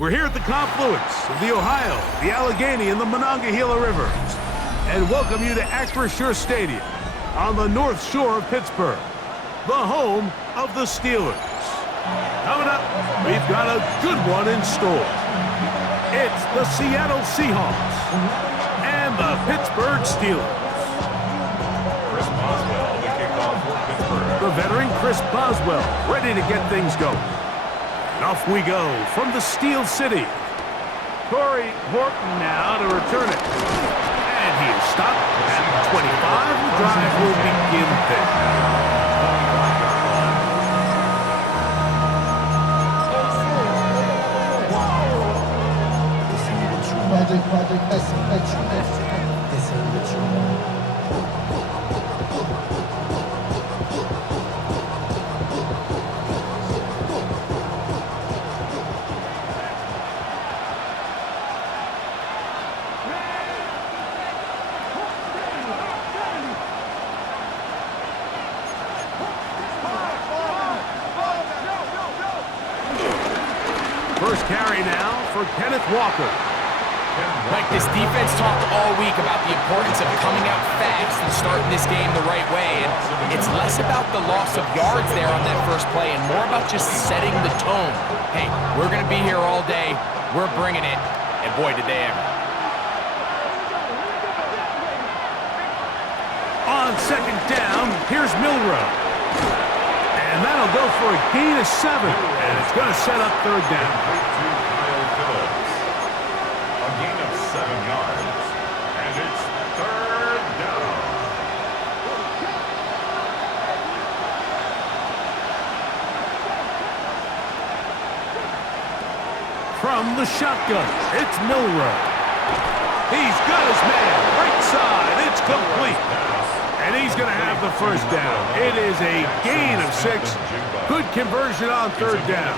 We're here at the confluence of the Ohio, the Allegheny, and the Monongahela Rivers, and welcome you to Acrisure Stadium on the North Shore of Pittsburgh, the home of the Steelers. Coming up, we've got a good one in store. It's the Seattle Seahawks and the Pittsburgh Steelers. Chris Boswell, the kickoff for Pittsburgh. The veteran Chris Boswell ready to get things going. And off we go from the Steel City. Corey Horton now to return it. And he is stopped at 25. The drive will begin there. First carry now for Kenneth Walker. Like, this defense talked all week about the importance of coming out fast and starting this game the right way. And it's less about the loss of yards there on that first play and more about just setting the tone. Hey, we're going to be here all day. We're bringing it. And boy, did they ever. On second down, here's Milroe. And that'll go for a gain of 7. And it's going to set up third down. A gain of 7 yards. And it's third down. From the shotgun, it's Milroe. He's got his man right side. It's complete. And he's going to have the first down. It is a gain of 6. Good conversion on third down.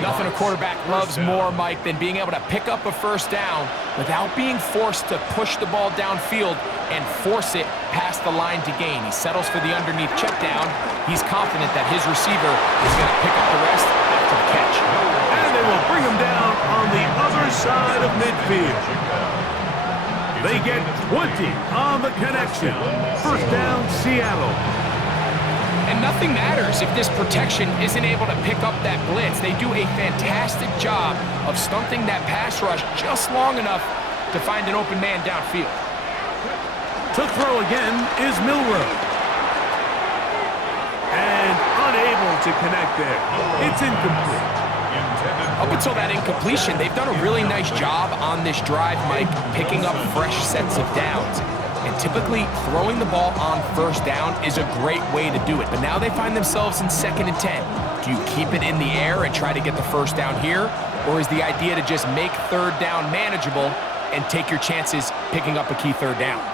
Nothing a quarterback loves more, Mike, than being able to pick up a first down without being forced to push the ball downfield and force it past the line to gain. He settles for the underneath check down. He's confident that his receiver is going to pick up the rest after the catch. And they will bring him down on the other side of midfield. They get 20 on the connection. First down, Seattle. And nothing matters if this protection isn't able to pick up that blitz. They do a fantastic job of stunting that pass rush just long enough to find an open man downfield. To throw again is Milroe. And unable to connect there. It's incomplete. Up until that incompletion, they've done a really nice job on this drive, Mike, picking up fresh sets of downs. And typically, throwing the ball on first down is a great way to do it. But now they find themselves in 2nd and 10. Do you keep it in the air and try to get the first down here? Or is the idea to just make third down manageable and take your chances picking up a key third down?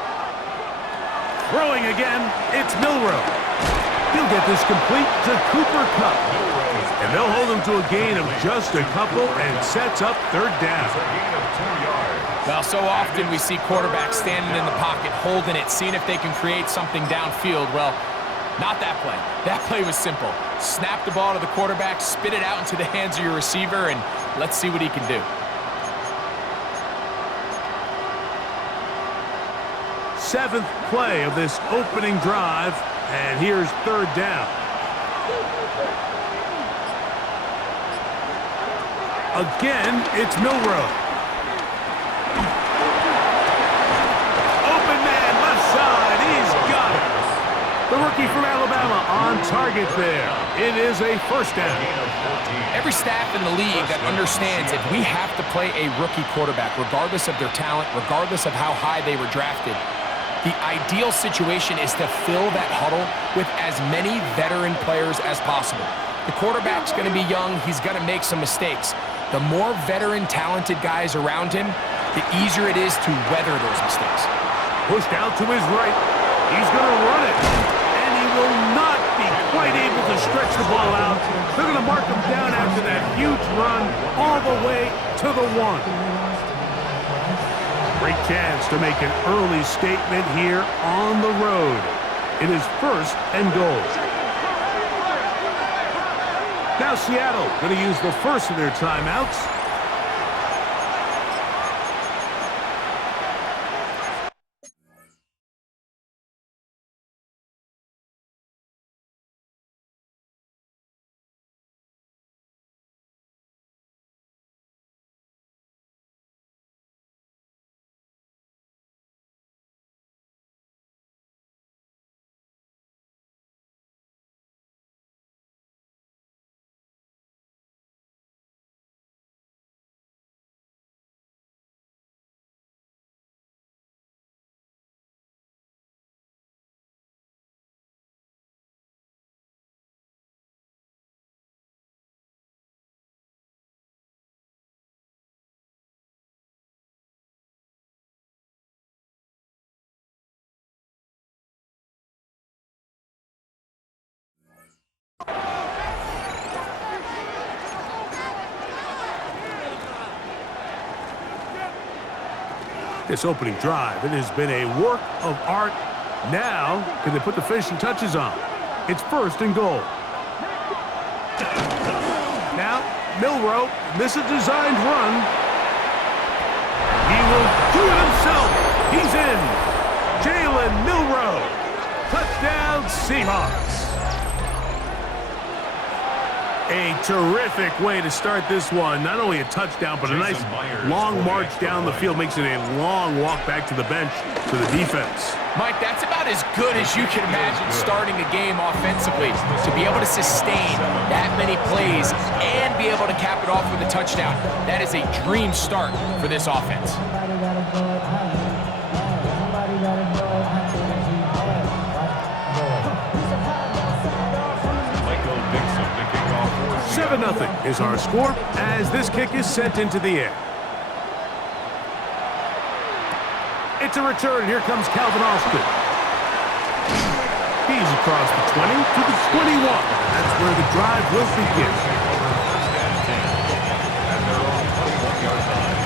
Throwing again, it's Milroe. He'll get this complete to Cooper Kupp. And they'll hold him to a gain of just a couple and sets up third down. Well, so often we see quarterbacks standing in the pocket, holding it, seeing if they can create something downfield. Well, not that play. That play was simple. Snap the ball to the quarterback, spit it out into the hands of your receiver, and let's see what he can do. Seventh play of this opening drive, and here's third down. Again, it's Milroe. Open man, left side, he's got it. The rookie from Alabama on target there. It is a first down. Every staff in the league that understands if we have to play a rookie quarterback, regardless of their talent, regardless of how high they were drafted, the ideal situation is to fill that huddle with as many veteran players as possible. The quarterback's going to be young. He's going to make some mistakes. The more veteran, talented guys around him, the easier it is to weather those mistakes. Pushed out to his right. He's going to run it. And he will not be quite able to stretch the ball out. They're going to mark him down after that huge run all the way to the 1. Great chance to make an early statement here on the road. It is 1st and goal. Now Seattle going to use the first of their timeouts. This opening drive, it has been a work of art. Now, can they put the finishing touches on? It's first and goal. Now, Milroe, this is a designed run. He will do it himself. He's in. Jalen Milroe. Touchdown, Seahawks. A terrific way to start this one. Not only a touchdown, but a nice long march down the field. Makes it a long walk back to the bench to the defense. Mike, that's about as good as you can imagine starting a game offensively. To be able to sustain that many plays and be able to cap it off with a touchdown, that is a dream start for this offense. 7-0 is our score as this kick is sent into the air. It's a return. Here comes Calvin Austin. He's across the 20 to the 21. That's where the drive will begin. And they're on 21-yard line.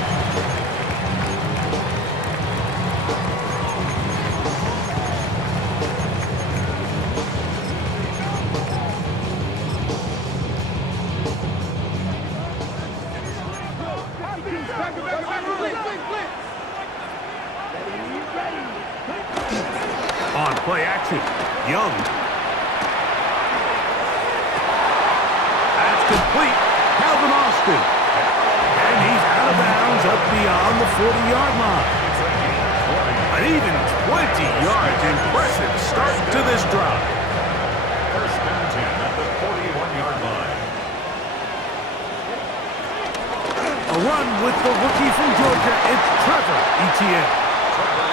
On play action, Young. That's complete. Calvin Austin. And he's out of bounds up beyond the 40-yard line. An even 20 yards. Impressive start to this drive. First and 10 at the 41-yard line. A run with the rookie from Georgia. It's Trevor Etienne.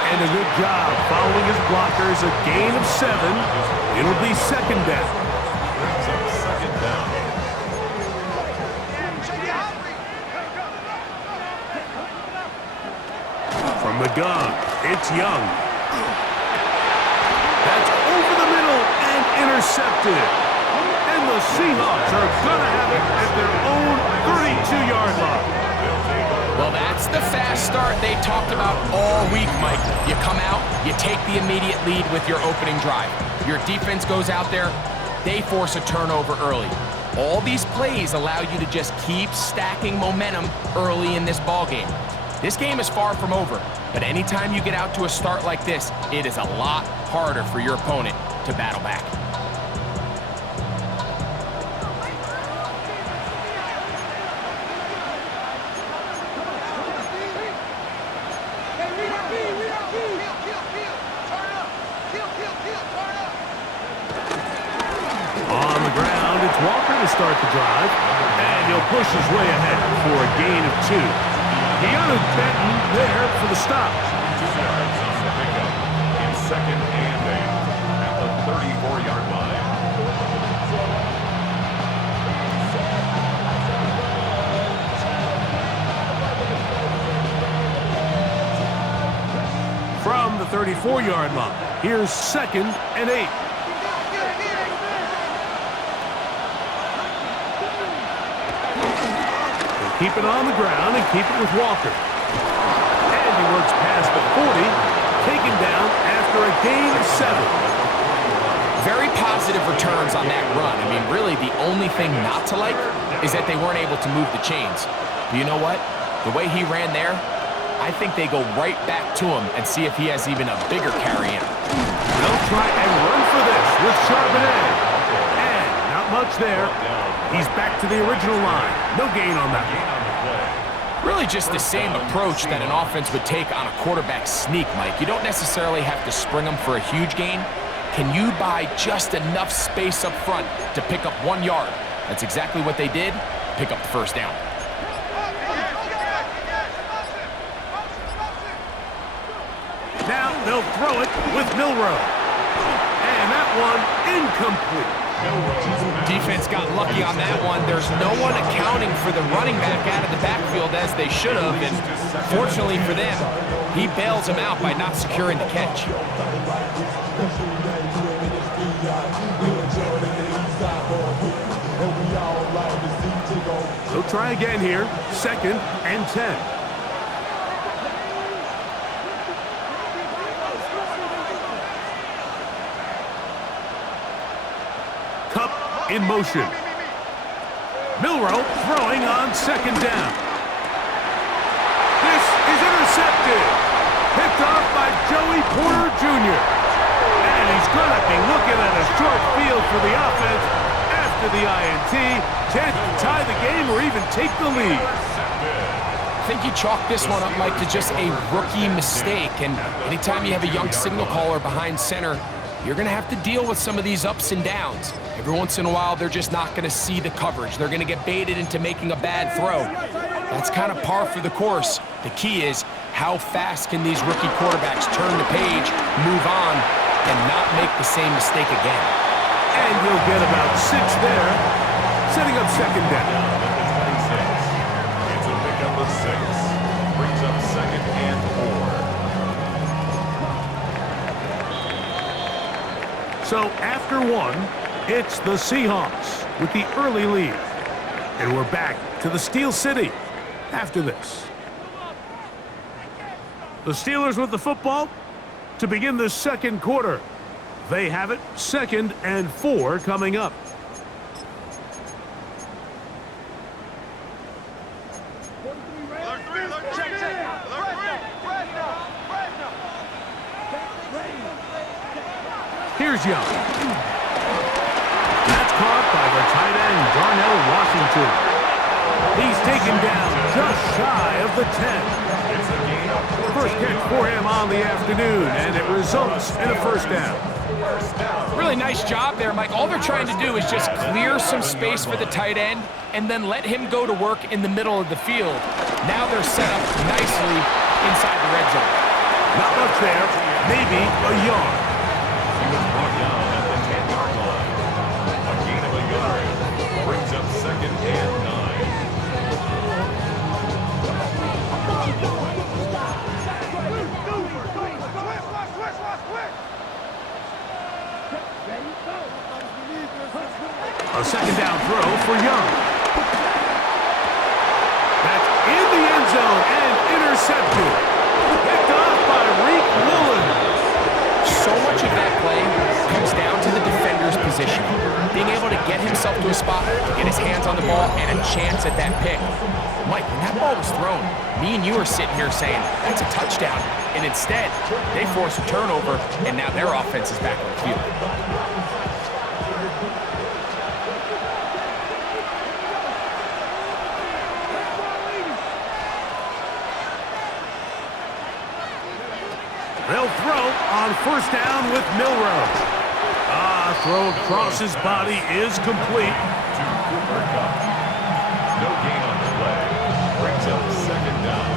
And a good job following his blockers. A gain of 7. It'll be second down. Brings up second down. From the gun, it's Young. That's over the middle and intercepted. And the Seahawks are going to have it at their own 32-yard line. Well, that's the fast start they talked about all week, Mike. You come out, you take the immediate lead with your opening drive. Your defense goes out there, they force a turnover early. All these plays allow you to just keep stacking momentum early in this ballgame. This game is far from over, but anytime you get out to a start like this, it is a lot harder for your opponent to battle back. Walker to start the drive, and he'll push his way ahead for a gain of 2. Keanu Benton there for the stop. 2 yards on the pickup in second and 8 at the 34-yard line. From the 34-yard line, here's second and 8. Keep it on the ground and keep it with Walker. And he works past the 40, taken down after a gain of 7. Very positive returns on that run. I mean, really, the only thing not to like is that they weren't able to move the chains. But you know what? The way he ran there, I think they go right back to him and see if he has even a bigger carry in. They'll try and run for this with Charbonnet. And not much there. He's back to the original line. No gain on that one. Really just the same approach that an offense would take on a quarterback sneak, Mike. You don't necessarily have to spring them for a huge gain. Can you buy just enough space up front to pick up 1 yard? That's exactly what they did. Pick up the first down. Now they'll throw it with Milroe. And that one incomplete. Defense got lucky on that one. There's no one accounting for the running back out of the backfield as they should have, and fortunately for them, he bails him out by not securing the catch. They'll try again here. 2nd and 10. In motion. Milroe throwing on 2nd down. This is intercepted. Picked off by Joey Porter Jr. And he's going to be looking at a short field for the offense after the INT. Chance to tie the game or even take the lead. I think you chalk this one up, Mike, to just a rookie mistake. And anytime you have a young signal caller behind center, you're going to have to deal with some of these ups and downs. Every once in a while, they're just not going to see the coverage. They're going to get baited into making a bad throw. That's kind of par for the course. The key is how fast can these rookie quarterbacks turn the page, move on, and not make the same mistake again. And you'll get about 6 there, setting up 2nd down. It's a pickup of 6. Brings up 2nd and 4. So after 1, it's the Seahawks with the early lead. And we're back to the Steel City after this. The Steelers with the football to begin the 2nd quarter. They have it, 2nd and 4 coming up. Here's Young. That's caught by the tight end, Darnell Washington. He's taken down just shy of the 10. First catch for him on the afternoon, and it results in a first down. Really nice job there, Mike. All they're trying to do is just clear some space for the tight end and then let him go to work in the middle of the field. Now they're set up nicely inside the red zone. Not much there, maybe a yard. He was brought down at the 10-yard line. A gain of a yard brings up 2nd and 9. A 2nd down throw for Young. That's in the end zone and intercepted. Picked off by Reek Woolen. So much of that play comes down to the defender's position. Being able to get himself to a spot, to get his hands on the ball, and a chance at that pick. Mike, when that ball was thrown, me and you are sitting here saying, that's a touchdown. And instead, they force a turnover, and now their offense is back on the field. They'll throw on first down with Milroe. Throw across his body is complete. To Cooper Kupp. No gain on the play. Brings up 2nd down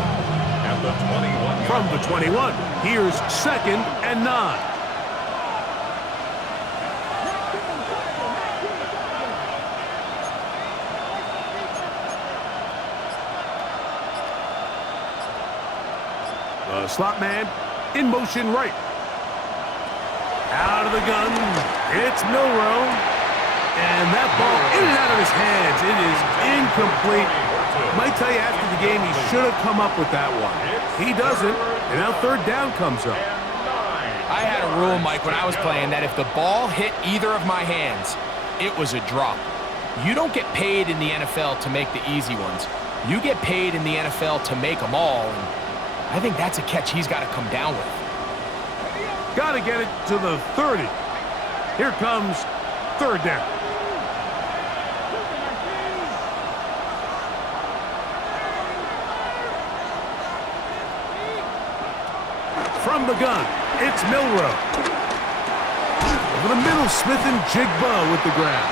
at the 21. From the 21, here's 2nd and 9. The slot man in motion right. Out of the gun, it's Milroe. And that ball in and out of his hands. It is incomplete. Might tell you after the game he should have come up with that one. He doesn't, and now 3rd down comes up. I had a rule, Mike, when I was playing, that if the ball hit either of my hands, it was a drop. You don't get paid in the NFL to make the easy ones. You get paid in the NFL to make them all, and I think that's a catch he's got to come down with. Got to get it to the 30. Here comes third down. From the gun, it's Milroe. Over the middle, Smith and Jigba with the grab.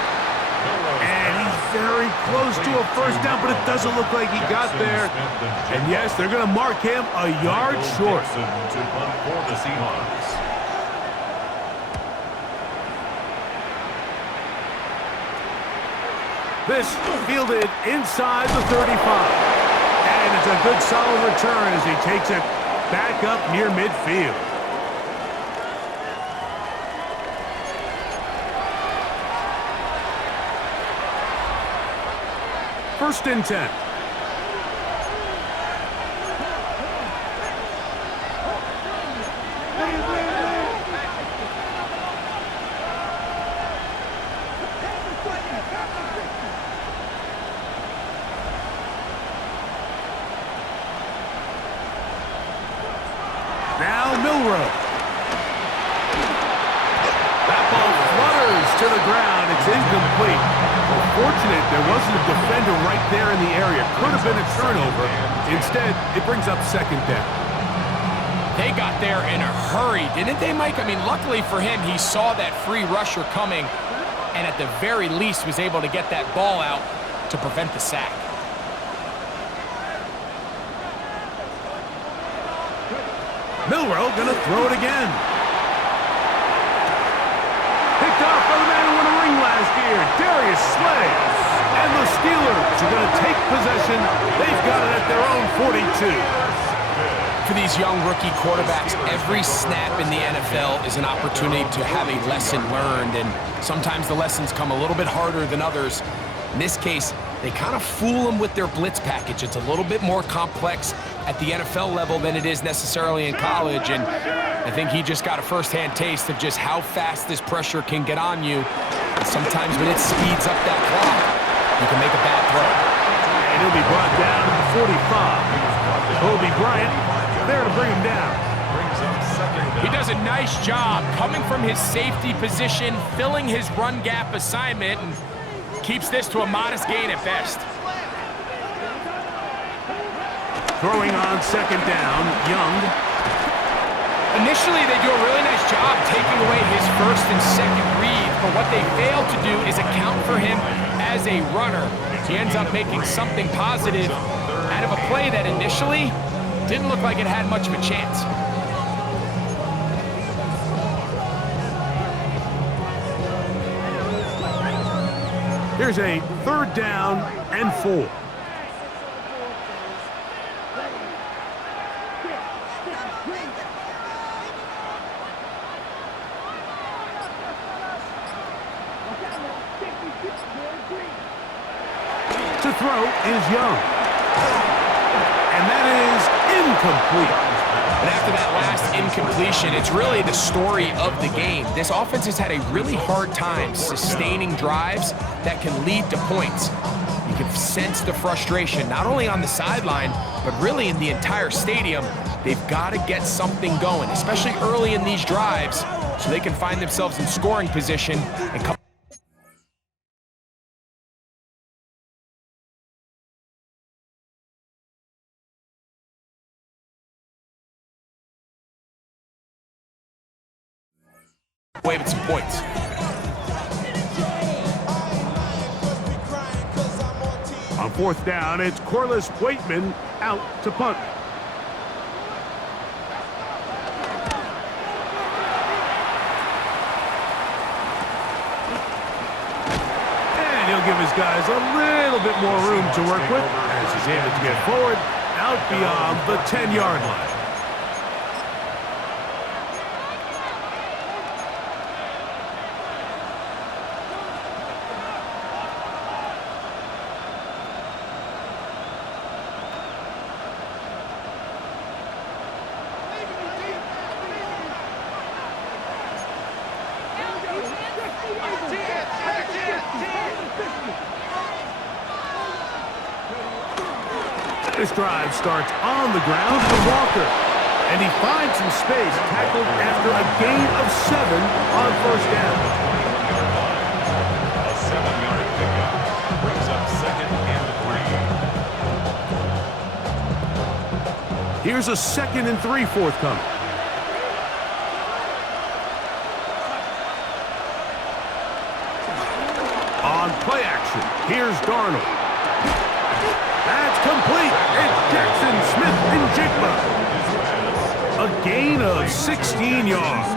And he's very close to a first down, but it doesn't look like he got there. And yes, they're going to mark him a yard short. To punt for the Seahawks. This fielded inside the 35. And it's a good solid return as he takes it back up near midfield. First and 10. Now Milroe. That ball flutters to the ground. It's incomplete. Well, fortunate there wasn't a defender right there in the area. Could have been a turnover. Instead, it brings up second down. They got there in a hurry, didn't they, Mike? I mean, luckily for him, he saw that free rusher coming and at the very least was able to get that ball out to prevent the sack. Milroe gonna throw it again. Picked off by the man who won a ring last year, Darius Slay. And the Steelers are gonna take possession. They've got it at their own 42. For these young rookie quarterbacks, every snap in the NFL is an opportunity to have a lesson learned, and sometimes the lessons come a little bit harder than others. In this case, they kind of fool them with their blitz package. It's a little bit more complex at the NFL level than it is necessarily in college, and I think he just got a first-hand taste of just how fast this pressure can get on you. And sometimes when it speeds up that clock, you can make a bad throw. And he'll be brought down at the 45. Kobe Bryant there to bring him down. He does a nice job coming from his safety position, filling his run gap assignment, and keeps this to a modest gain at best. Throwing on second down, Young. Initially, they do a really nice job taking away his first and second read, but what they fail to do is account for him as a runner. He ends up making something positive out of a play that initially didn't look like it had much of a chance. Here's a third down and 4. To throw is Young. And that is incomplete. And after that last incompletion, it's really the story of the game. This offense has had a really hard time sustaining drives that can lead to points. You can sense the frustration, not only on the sideline, but really in the entire stadium. They've got to get something going, especially early in these drives, so they can find themselves in scoring position and come. Away with some points. On fourth down, it's Corliss Waitman out to punt. And he'll give his guys a little bit more room to work with as he's able to get forward out beyond the 10-yard line. This drive starts on the ground for Walker. And he finds some space, tackled after a gain of 7 on first down. A 7-yard pickup brings up 2nd and 3. Here's a 2nd and 3 forthcoming. On play action, here's Darnold. That's complete. It's Jackson Smith and Jigba. A gain of 16 yards.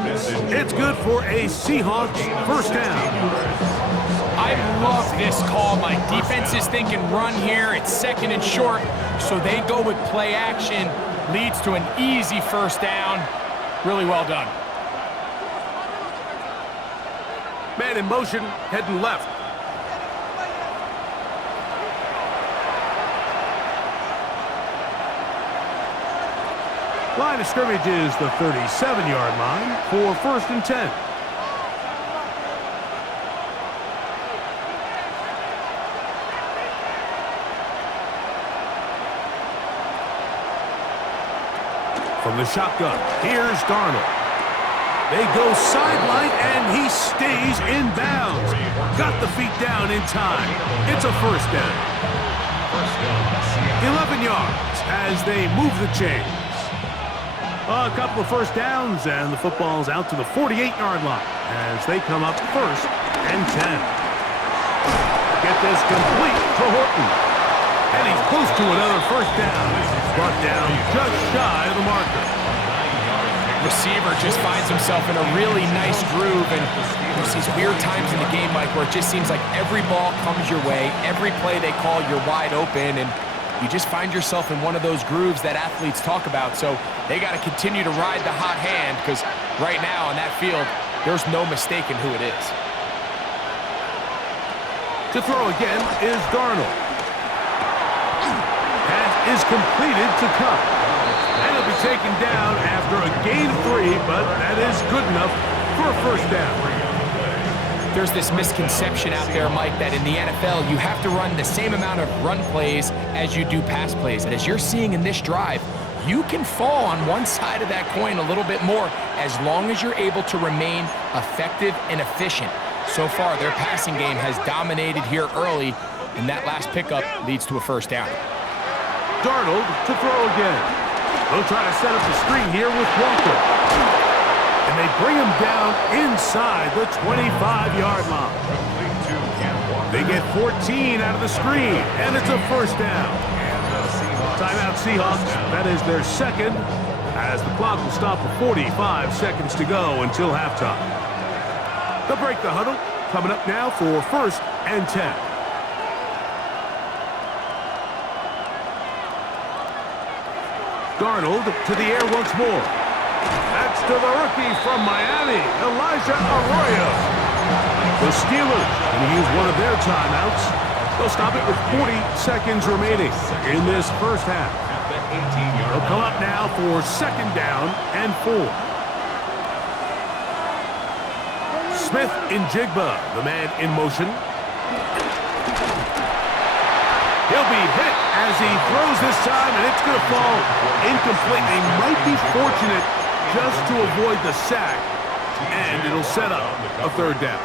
It's good for a Seahawks first down. I love this call. My defense is thinking run here. It's 2nd and short, so they go with play action. Leads to an easy first down. Really well done. Man in motion, heading left. Line of scrimmage is the 37-yard line for 1st and 10. From the shotgun, here's Darnold. They go sideline, and he stays in bounds. Got the feet down in time. It's a first down. 11 yards as they move the chains. A couple of first downs, and the football's out to the 48-yard line as they come up 1st and 10. Get this complete to Horton. And he's close to another first down. Brought down just shy of the marker. Receiver just finds himself in a really nice groove, and there's these weird times in the game, Mike, where it just seems like every ball comes your way. Every play they call, you're wide open, and you just find yourself in one of those grooves that athletes talk about. So they got to continue to ride the hot hand, because right now on that field, there's no mistaking who it is. To throw again is Darnold. Pass is completed to Cup. And he'll be taken down after a gain of 3, but that is good enough for a first down. There's this misconception out there, Mike, that in the NFL, you have to run the same amount of run plays as you do pass plays. And as you're seeing in this drive, you can fall on one side of that coin a little bit more as long as you're able to remain effective and efficient. So far, their passing game has dominated here early, and that last pickup leads to a first down. Darnold to throw again. They'll try to set up the screen here with Walker. And they bring him down inside the 25-yard line. They get 14 out of the screen, and it's a first down. Timeout Seahawks. That is their 2nd, as the clock will stop with 45 seconds to go until halftime. They'll break the huddle. Coming up now for 1st and 10. Darnold to the air once more. That's to the rookie from Miami, Elijah Arroyo. The Steelers going to use one of their timeouts. They'll stop it with 40 seconds remaining in this first half. They'll come up now for 2nd down and 4. Smith in Jigba, the man in motion. He'll be hit as he throws this time, and it's going to fall incomplete. They might be fortunate just to avoid the sack, and it'll set up a 3rd down.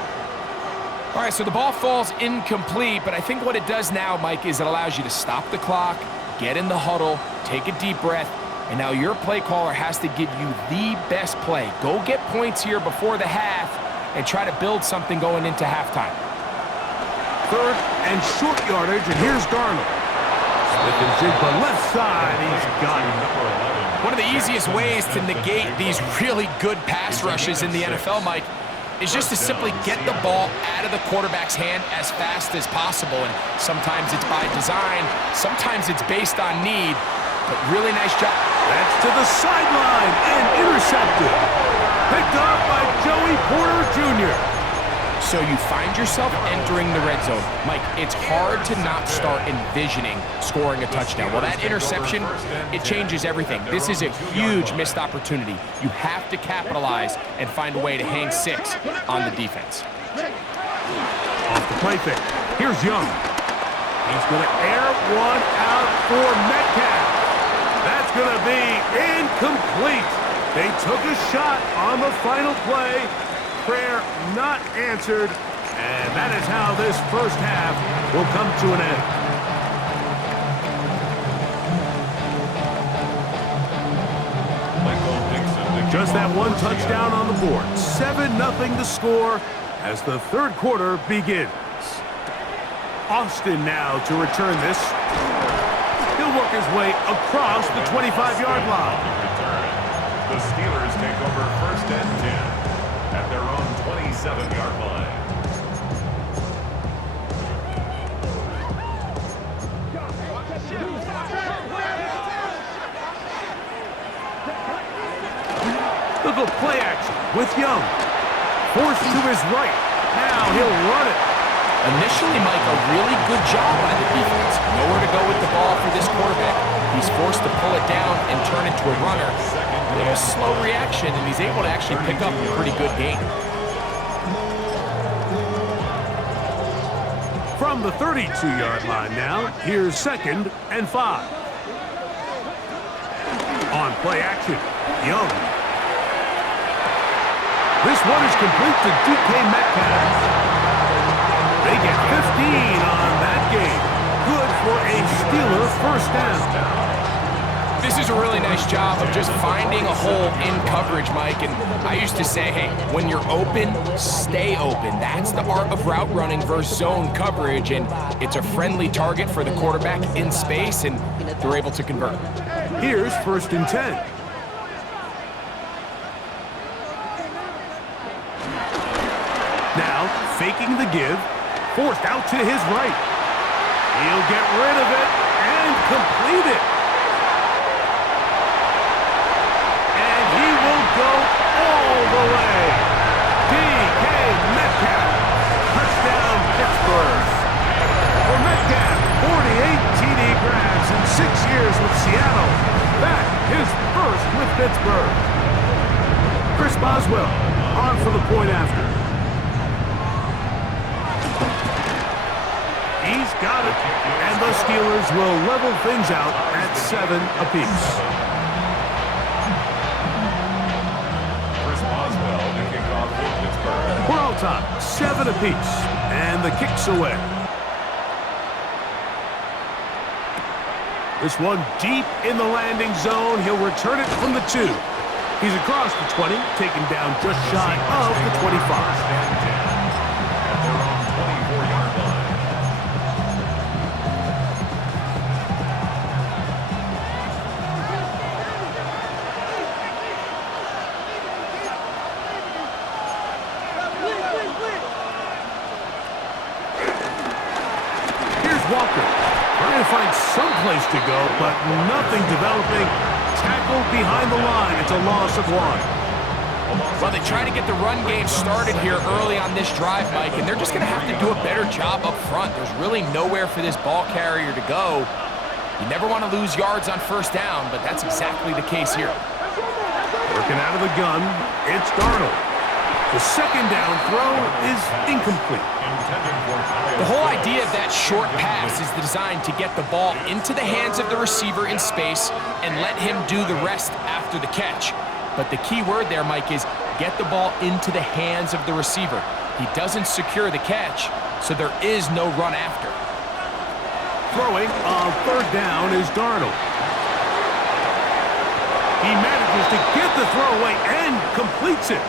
All right, so the ball falls incomplete, but I think what it does now, Mike, is it allows you to stop the clock, get in the huddle, take a deep breath, and now your play caller has to give you the best play. Go get points here before the half and try to build something going into halftime. 3rd and short yardage, and here's Darnold. Smith and Jigba left side, he's got him. One of the easiest ways to negate these really good pass rushes in the NFL, Mike, is just to simply get the ball out of the quarterback's hand as fast as possible. And sometimes it's by design, sometimes it's based on need, but really nice job. That's to the sideline and intercepted. Picked off by Joey Porter Jr. So you find yourself entering the red zone. Mike, it's hard to not start envisioning scoring a touchdown. Well, that interception, it changes everything. This is a huge missed opportunity. You have to capitalize and find a way to hang 6 on the defense. Off the play fake. Here's Young. He's going to air one out for Metcalf. That's going to be incomplete. They took a shot on the final play. Prayer not answered. And that is how this first half will come to an end. Just that one touchdown on the board. 7-0 the score as the third quarter begins. Austin now to return this. He'll work his way across the 25-yard line. The Steelers take over first and 10 at their own 27-yard line. Look at play action with Young. Forced to his right. Now he'll run it. Initially, Mike, a really good job by the defense. Nowhere to go with the ball for this quarterback. He's forced to pull it down and turn into a runner. A little slow reaction, and he's able to actually pick up a pretty good gain. From the 32-yard line now, here's 2nd and 5. On play action, Young. This one is complete to DK Metcalf. They get 15 on that game. Good for a Steeler first down. This is a really nice job of just finding a hole in coverage, Mike. And I used to say, hey, when you're open, stay open. That's the art of route running versus zone coverage. And it's a friendly target for the quarterback in space, and they're able to convert. Here's 1st and 10. Now, faking the give, forced out to his right. He'll get rid of it and complete it. And he will go all the way. DK Metcalf. Touchdown, Pittsburgh. For Metcalf, 48 TD grabs in 6 years with Seattle. That his first with Pittsburgh. Chris Boswell on for the point after. He's got it, and the Steelers will level things out at 7 apiece. Chris Boswell to kick off for Pittsburgh. We're all tied, 7 apiece, and the kick's away. This one deep in the landing zone. He'll return it from the 2. He's across the 20, taken down just shy of the 25. Walker trying to find some place to go, but nothing developing. Tackled behind the line. It's a loss of 1. Well, they try to get the run game started here early on this drive, Mike, and they're just going to have to do a better job up front. There's really nowhere for this ball carrier to go. You never want to lose yards on first down, but that's exactly the case here. Working out of the gun, it's Darnold. The second down throw is incomplete. The whole idea of that short pass is designed to get the ball into the hands of the receiver in space and let him do the rest after the catch. But the key word there, Mike, is get the ball into the hands of the receiver. He doesn't secure the catch, so there is no run after. Throwing on 3rd down is Darnold. He manages to get the throw away and completes it.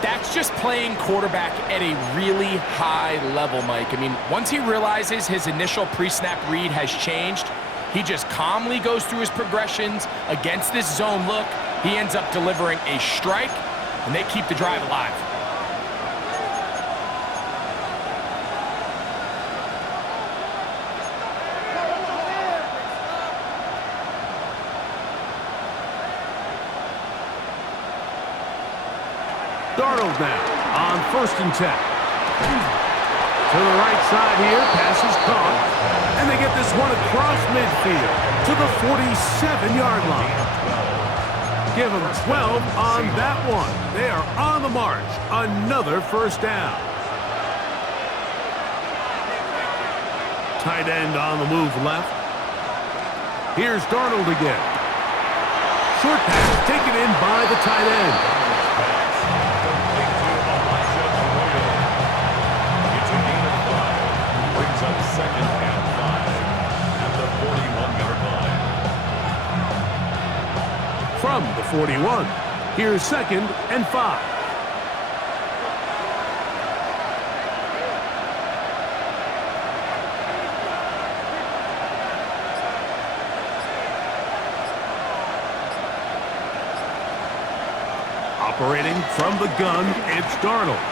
That's just playing quarterback at a really high level, Mike. I mean, once he realizes his initial pre-snap read has changed, he just calmly goes through his progressions against this zone look. He ends up delivering a strike, and they keep the drive alive. Darnold now on 1st and 10. To the right side here, pass is caught. And they get this one across midfield to the 47-yard line. Give them 12 on that one. They are on the march. Another first down. Tight end on the move left. Here's Darnold again. Short pass taken in by the tight end. It's a gain of 5. Brings up second and 5 at the 41-yard line. From the 41, here's second and 5. Operating from the gun, it's Darnold.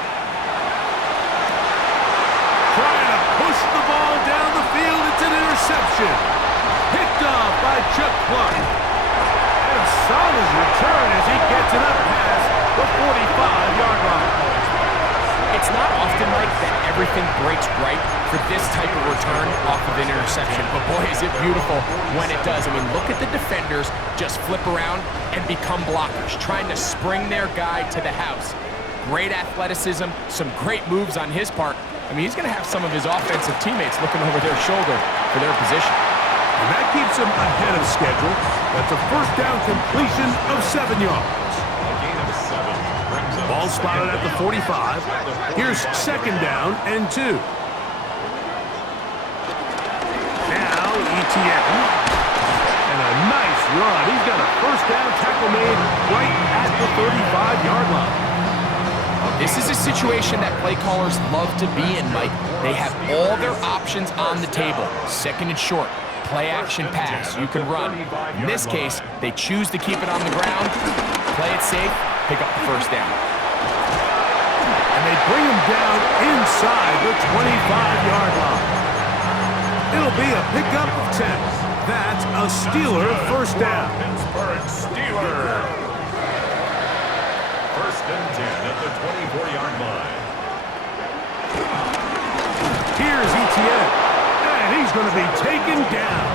Trying to push the ball down the field. It's an interception. Picked off by Chuck Clark. And a solid return as he gets it up past the 45-yard line. It's not often, Mike, that everything breaks right for this type of return off of an interception. But boy, is it beautiful when it does. I mean, look at the defenders just flip around and become blockers, trying to spring their guy to the house. Great athleticism, some great moves on his part. I mean, he's going to have some of his offensive teammates looking over their shoulder for their position. And that keeps him ahead of schedule. That's a first down completion of 7 yards. A gain of 7. Brings up Ball spotted at the 45. Here's second down and 2. Now ETN. And a nice run. He's got a first down tackle made right at the 35-yard line. This is a situation that play callers love to be in, Mike. They have all their options on the table. Second and short, play action pass, you can run. In this case, they choose to keep it on the ground, play it safe, pick up the first down. And they bring him down inside the 25-yard line. It'll be a pickup of 10. That's a Steeler first down. Pittsburgh Steelers. First and 10 at the 24-yard line. Here's ETN. And he's going to be taken down.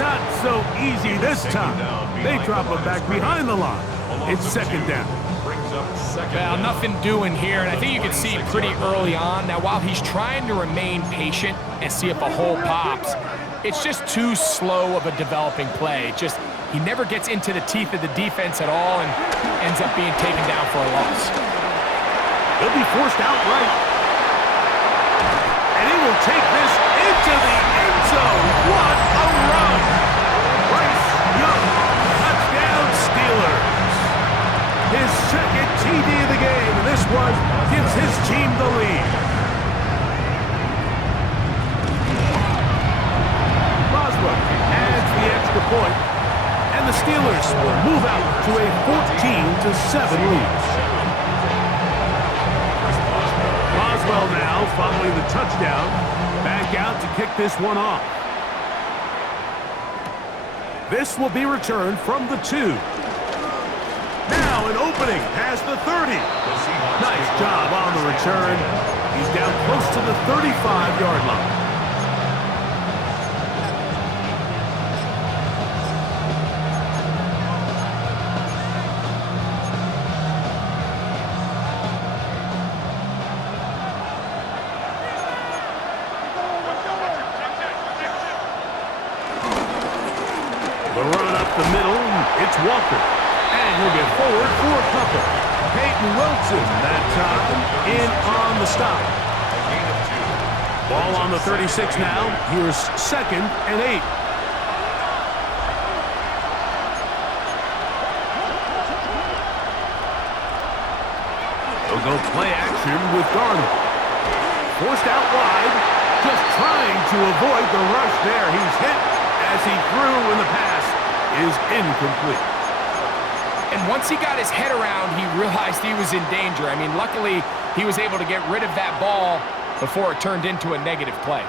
Not so easy this time. They drop him back behind the line. It's second down. Well, nothing doing here, and I think you can see pretty early on. Now, while he's trying to remain patient and see if a hole pops, it's just too slow of a developing play. He never gets into the teeth of the defense at all and ends up being taken down for a loss. He'll be forced outright. And he will take this into the end zone. What a run! Bryce Young, touchdown Steelers. His second TD of the game, and this one gives his team the lead. Boswell adds the extra point, and the Steelers will move out to a 14-7 lead. Boswell now, following the touchdown, back out to kick this one off. This will be returned from the 2. Now an opening past the 30. Nice job on the return. He's down close to the 35-yard line. The run up the middle, it's Walker. And he'll get forward for a couple. Peyton Wilson that time in on the stop. Ball on the 36 now. Here's second and 8. They'll go play action with Darnold. Forced out wide. Just trying to avoid the rush there. He's hit as he threw, and the pass is incomplete. And once he got his head around, he realized he was in danger. I mean, luckily, he was able to get rid of that ball before it turned into a negative play.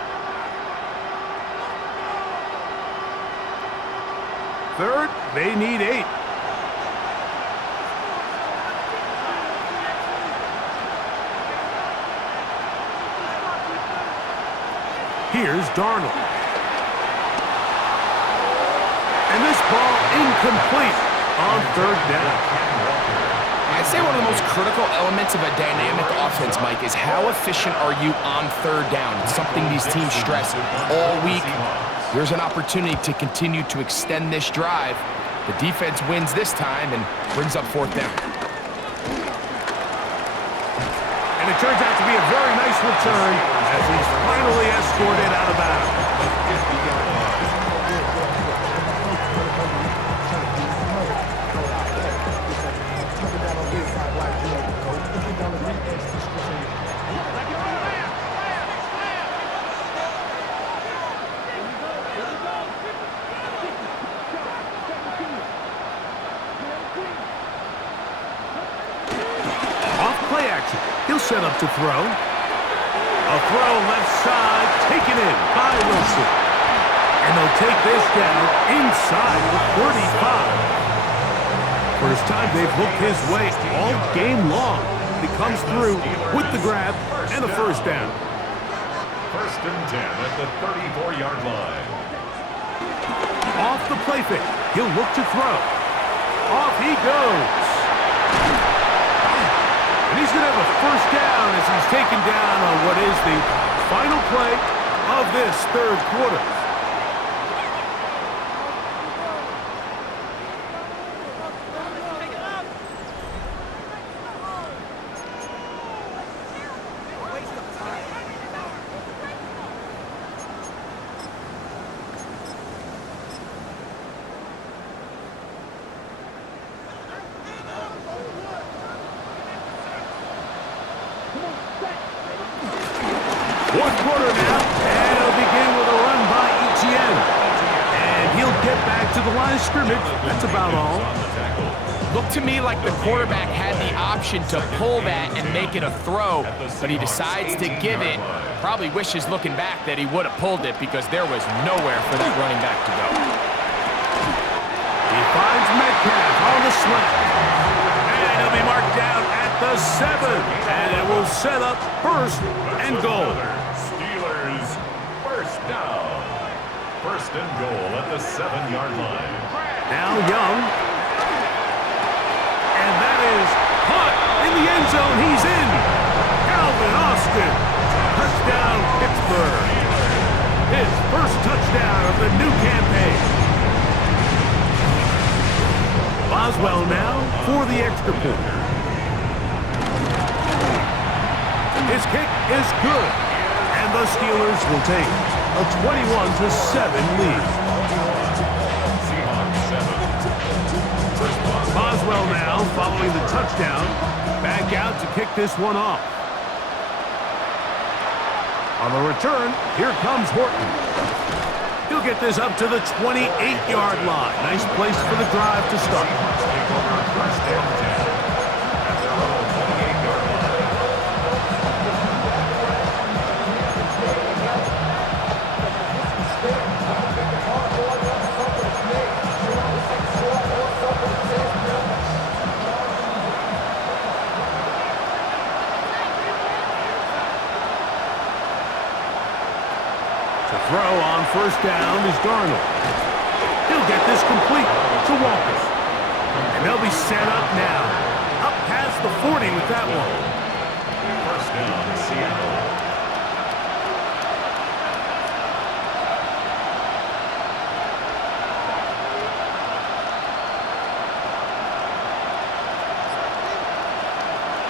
Third, they need 8. Here's Darnold. And this ball incomplete on third down. I I'd say one of the most critical elements of a dynamic offense, Mike, is how efficient are you on third down? It's something these teams stress all week. Here's an opportunity to continue to extend this drive. The defense wins this time and brings up fourth down. And it turns out to be a very nice return as he's finally escorted out of bounds. Play action. He'll set up to throw. A throw left side, taken in by Wilson. And they'll take this down inside the 35. First time they've hooked his way all game long. He comes through with the grab and the first down. First and 10 at the 34-yard line. Off the play fake. He'll look to throw. Off he goes. And he's going to have a first down as he's taken down on what is the final play of this third quarter. Fourth quarter now, and it'll begin with a run by Etienne. And he'll get back to the line of scrimmage. That's about all. Looked to me like the quarterback had the option to pull that and make it a throw, but he decides to give it. Probably wishes looking back that he would have pulled it because there was nowhere for that running back to go. He finds Metcalf on the slant. And he'll be marked down at the 7. And it will set up first and goal. Steelers first down. First and goal at the 7-yard line. Now Young. And that is caught in the end zone. He's in. Calvin Austin. Touchdown, Pittsburgh. His first touchdown of the new campaign. Boswell now for the extra point. His kick is good. And the Steelers will take a 21-7 lead. Boswell now following the touchdown. Back out to kick this one off. On the return, here comes Horton. He'll get this up to the 28-yard line. Nice place for the drive to start. First and 10 at their own 28-yard line. To throw on first down is Darnold. He'll get this complete to Walker. And they'll be set up now. Up past the 40 with that one. First down, Seattle.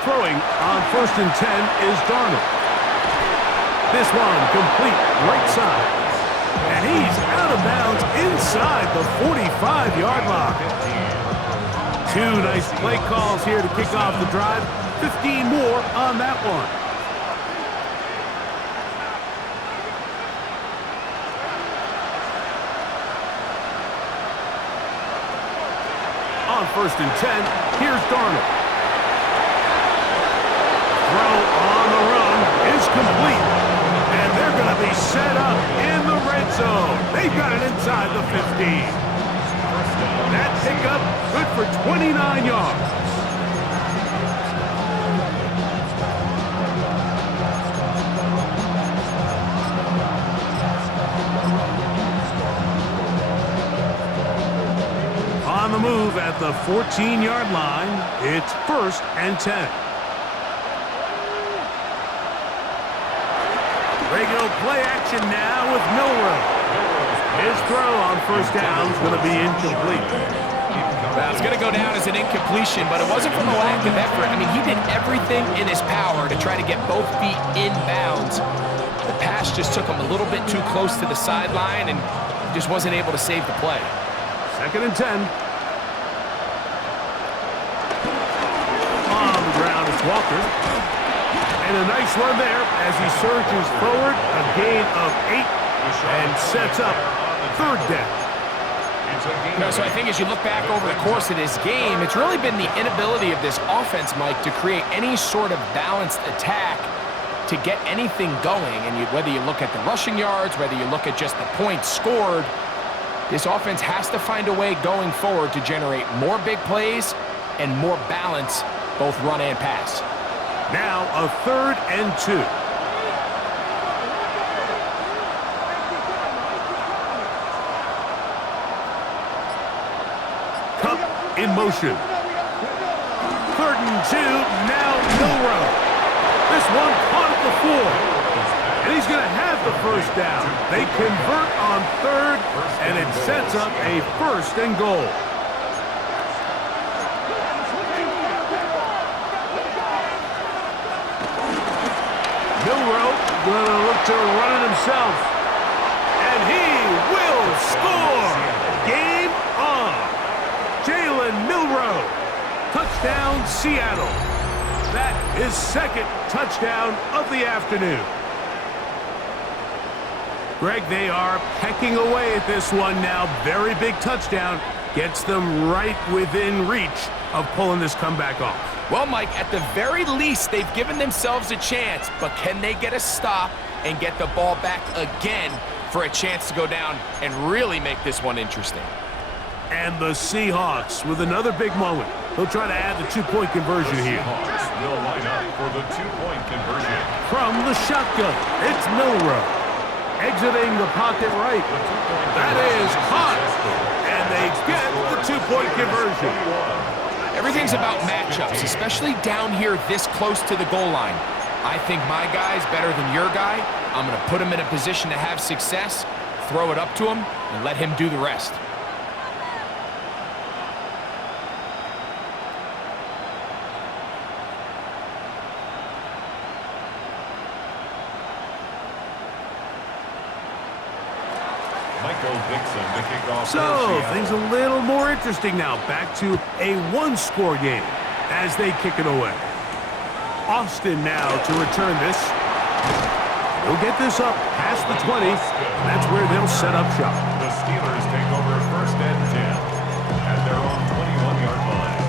Throwing on first and 10 is Darnold. This one complete right side. And he's out of bounds inside the 45-yard line. Two nice play calls here to kick off the drive. 15 more on that one. On first and 10, here's Darnold. Throw on the run is complete. And they're going to be set up in the red zone. They've got it inside the 15. That pickup good for 29 yards. On the move at the 14-yard line. It's 1st and 10. Regular play action now with Milrow. His throw on 1st down is going to be incomplete. Well, it's going to go down as an incompletion, but it wasn't from a lack of effort. I mean, he did everything in his power to try to get both feet in bounds. The pass just took him a little bit too close to the sideline, and he just wasn't able to save the play. 2nd and 10. On the ground, it's Walker. And a nice run there as he surges forward, a gain of 8, and sets up 3rd down. So I think as you look back over the course of this game, it's really been the inability of this offense, Mike, to create any sort of balanced attack to get anything going. And whether you look at the rushing yards, whether you look at just the points scored, this offense has to find a way going forward to generate more big plays and more balance, both run and pass. Now a 3rd and 2. In motion. 3rd and 2, now Milrow. This one caught at the 4. And he's going to have the 1st down. They convert on 3rd, and it sets up a 1st and goal. Milrow going to look to run it himself. And he will score. Game on. Jalen Milrow, touchdown Seattle. That is 2nd touchdown of the afternoon. Greg, they are pecking away at this one now. Very big touchdown. Gets them right within reach of pulling this comeback off. Well, Mike, at the very least, they've given themselves a chance, but can they get a stop and get the ball back again for a chance to go down and really make this one interesting? And the Seahawks with another big moment. They'll try to add the 2-point conversion here. Will line up for the 2-point conversion. From the shotgun, it's Milrow. Exiting the pocket right. That is caught. And they get the 2-point conversion. Everything's about matchups, especially down here this close to the goal line. I think my guy's better than your guy. I'm going to put him in a position to have success, throw it up to him, and let him do the rest. So, things a little more interesting now. Back to a 1-score game as they kick it away. Austin now to return this. They'll get this up past the 20, and that's where they'll set up shop. The Steelers take over 1st and 10 at their own 21-yard line.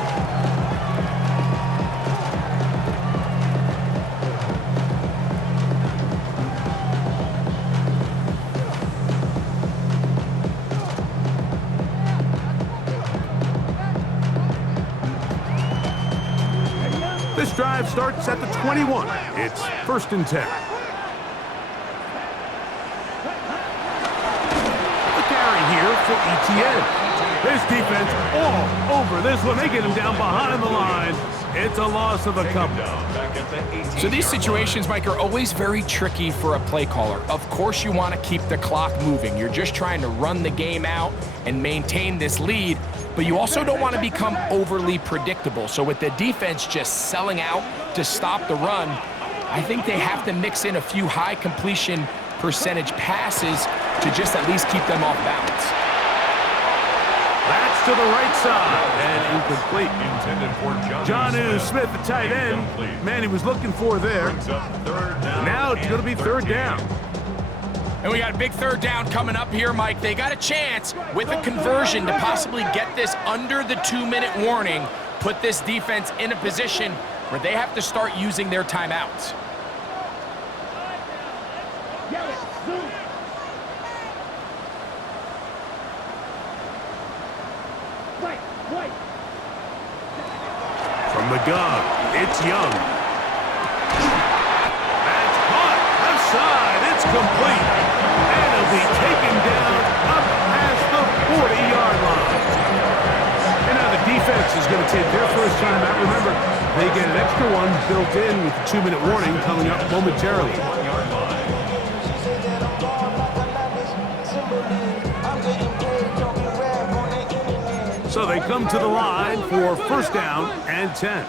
This drive starts at the 21. It's 1st and 10. The carry here for ETN. This defense all over this one. They get him down behind the line. It's a loss of a couple. So these situations, Mike, are always very tricky for a play caller. Of course you want to keep the clock moving. You're just trying to run the game out and maintain this lead, but you also don't want to become overly predictable. So with the defense just selling out to stop the run, I think they have to mix in a few high completion percentage passes to just at least keep them off balance. That's to the right side and incomplete. Intended for Jonnu Smith, the tight end. Man, he was looking for there. Now it's going to be 3rd down. And we got a big 3rd down coming up here, Mike. They got a chance with a conversion to possibly get this under the 2-minute warning, put this defense in a position where they have to start using their timeouts. From the gun, it's Young. That's caught. Left side, it's complete. And it'll be taken down up past the 40-yard line. And now the defense offense is going to take their first time out. Remember, they get an extra one built in with the 2-minute warning coming up momentarily. 1-yard line. So they come to the line for first down and 10.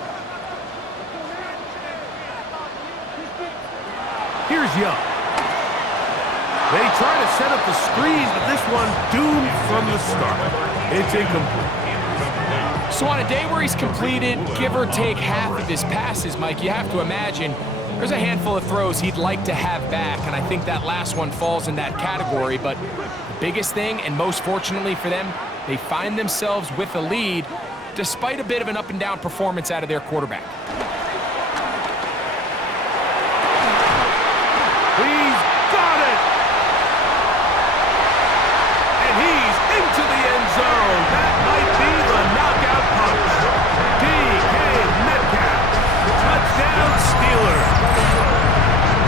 Here's Young. They try to set up the screen, but this one doomed from the start. It's incomplete. So on a day where he's completed, give or take half of his passes, Mike, you have to imagine there's a handful of throws he'd like to have back, and I think that last one falls in that category. But the biggest thing, and most fortunately for them, they find themselves with a lead despite a bit of an up-and-down performance out of their quarterback. He's got it! And he's into the end zone. That might be the knockout punch. DK Metcalf. Touchdown Steelers.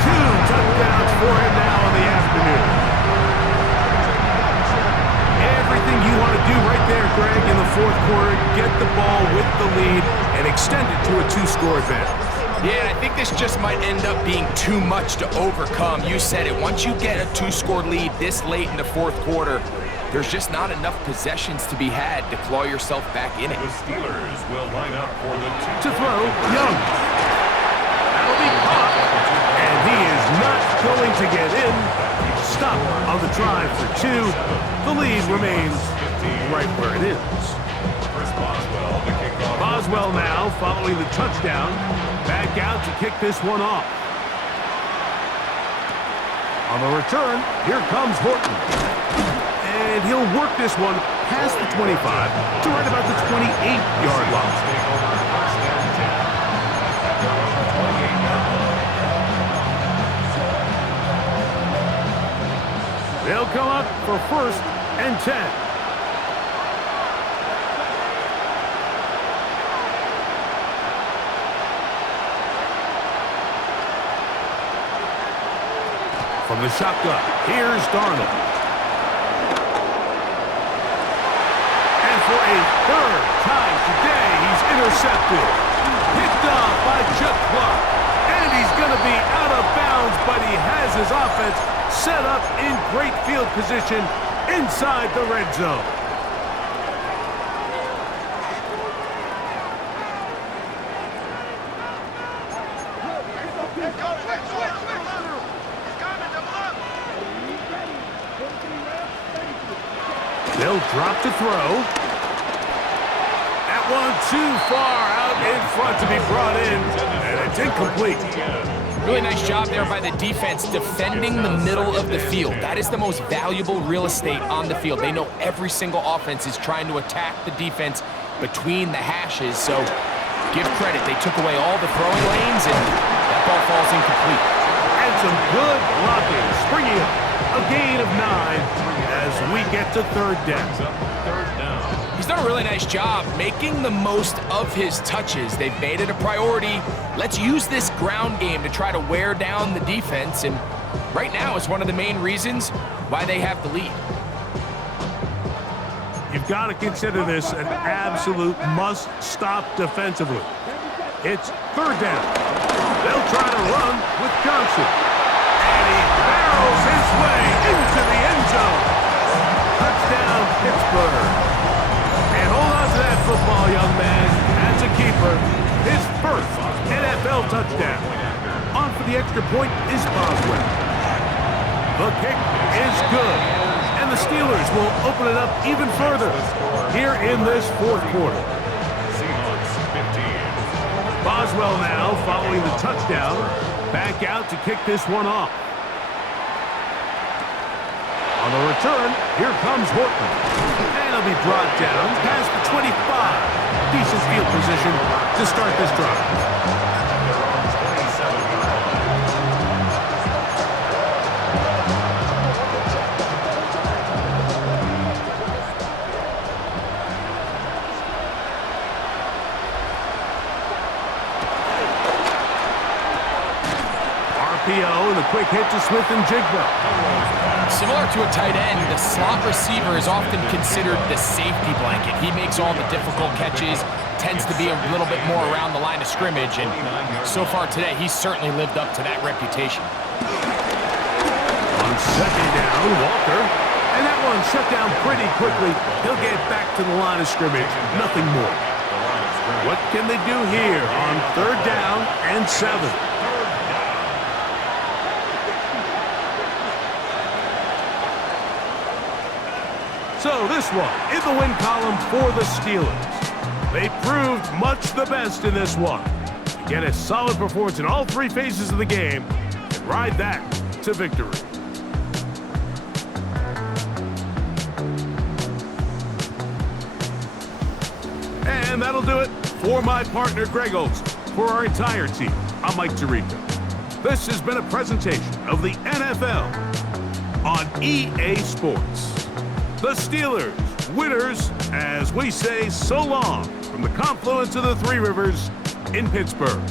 2 touchdowns for him now in the afternoon. Everything you want to do right there, Greg, in the fourth quarter, get the ball with the lead and extend it to a 2-score advantage. Yeah, I think this just might end up being too much to overcome. You said it. Once you get a 2-score lead this late in the fourth quarter, there's just not enough possessions to be had to claw yourself back in it. The Steelers will line up for the To throw, Young. That'll be caught. And he is not going to get in. Stop on the try for 2. The lead remains right where it is. Chris Boswell, the kickoff. Boswell now, following the touchdown, back out to kick this one off. On the return, here comes Horton. And he'll work this one past the 25 to right about the 28-yard line. First and 10. At their own 28-yard line. They'll come up for first and 10. From the shotgun, here's Darnold. And for a third time today, he's intercepted. Picked off by Chuck Clark. And he's going to be out of bounds, but he has his offense set up in great field position inside the red zone. They'll drop to throw. That one too far out in front to be brought in, and it's incomplete. Really nice job there by the defense defending the middle of the field. That is the most valuable real estate on the field. They know every single offense is trying to attack the defense between the hashes, so give credit. They took away all the throwing lanes, and that ball falls incomplete. And some good blocking, springing up. A gain of 9 as we get to third down. Third down. He's done a really nice job making the most of his touches. They've made it a priority. Let's use this ground game to try to wear down the defense, and right now it's one of the main reasons why they have the lead. You've got to consider this an absolute must-stop defensively. It's third down. They'll try to run with Johnson. And he barrels his way into the end zone. Touchdown, Pittsburgh. And hold on to that football, young man. As a keeper, his first NFL touchdown. On for the extra point is Boswell. The kick is good. And the Steelers will open it up even further here in this fourth quarter. Seahawks 15. Boswell now following the touchdown. Back out to kick this one off. On the return, here comes Horton. And he'll be brought down past the 25. Decent field position to start this drive. Their own 27-yard line. RPO and a quick hit to Smith and Jigba. Similar to a tight end, the slot receiver is often considered the safety blanket. He makes all the difficult catches, tends to be a little bit more around the line of scrimmage, and so far today, he's certainly lived up to that reputation. On second down, Walker. And that one shut down pretty quickly. He'll get back to the line of scrimmage, nothing more. What can they do here on third down and 7? So this one in the win column for the Steelers. They proved much the best in this one. Get a solid performance in all 3 phases of the game and ride that to victory. And that'll do it for my partner, Greg Olson. For our entire team, I'm Mike Tirico. This has been a presentation of the NFL on EA Sports. The Steelers, winners, as we say so long from the confluence of the 3 rivers in Pittsburgh.